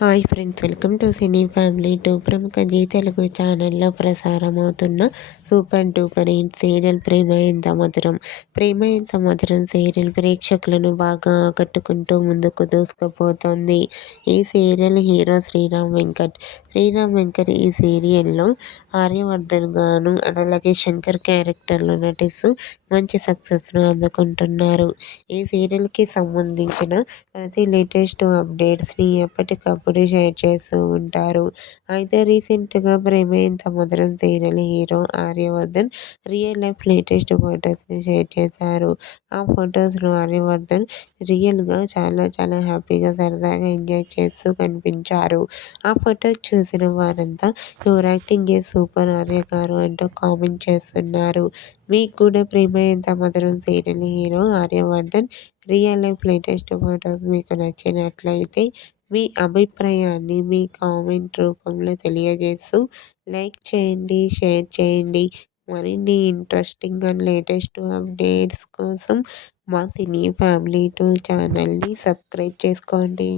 Hi friends, welcome to cine family two. ప్రముఖ G Telugu ఛానల్లో ప్రసారమవుతున్న super duper hit serial ప్రేమ ఎంత మధురం. ప్రేమ ఎంత మధురం సీరియల్ ప్రేక్షకులను బాగా ఆకట్టుకుంటూ ముందుకు దూసుకుపోతోంది. ఈ సీరియల్ హీరో శ్రీరామ్ వెంకట్. ఈ సీరియల్లో ఆర్యవర్ధన్ గాను, అలాగే శంకర్ క్యారెక్టర్లో నటిస్తూ మంచి సక్సెస్ను అందుకుంటున్నారు. ఈ సీరియల్కి సంబంధించిన ప్రతి లేటెస్ట్ అప్డేట్స్ని ఎప్పటికప్పుడు షేర్ చేస్తూ ఉంటారు. అయితే రీసెంట్గా ప్రేమ ఎంత మధురం serial hero Aryavardhan real life latest ఫొటోస్ని షేర్ చేశారు. ఆ ఫొటోస్లో ఆర్యవర్ధన్ రియల్గా చాలా చాలా హ్యాపీగా సరదాగా ఎంజాయ్ చేస్తూ కనిపించారు. ఆ ఫొటోస్ చూసిన వారంతా your acting A super Arya గారు అంటూ కామెంట్ చేస్తున్నారు. మీకు కూడా ప్రేమ ఎంత మధురం serial hero Aryavardhan real life latest photos మీకు నచ్చినట్లయితే మీ అభిప్రాయాన్ని మీ కామెంట్ రూపంలో తెలియజేస్తూ లైక్ చేయండి, షేర్ చేయండి. మరిన్ని ఇంట్రెస్టింగ్ అండ్ లేటెస్ట్ అప్డేట్స్ కోసం మా సినీ ఫ్యామిలీ 2 ఛానల్ని సబ్స్క్రైబ్ చేసుకోండి.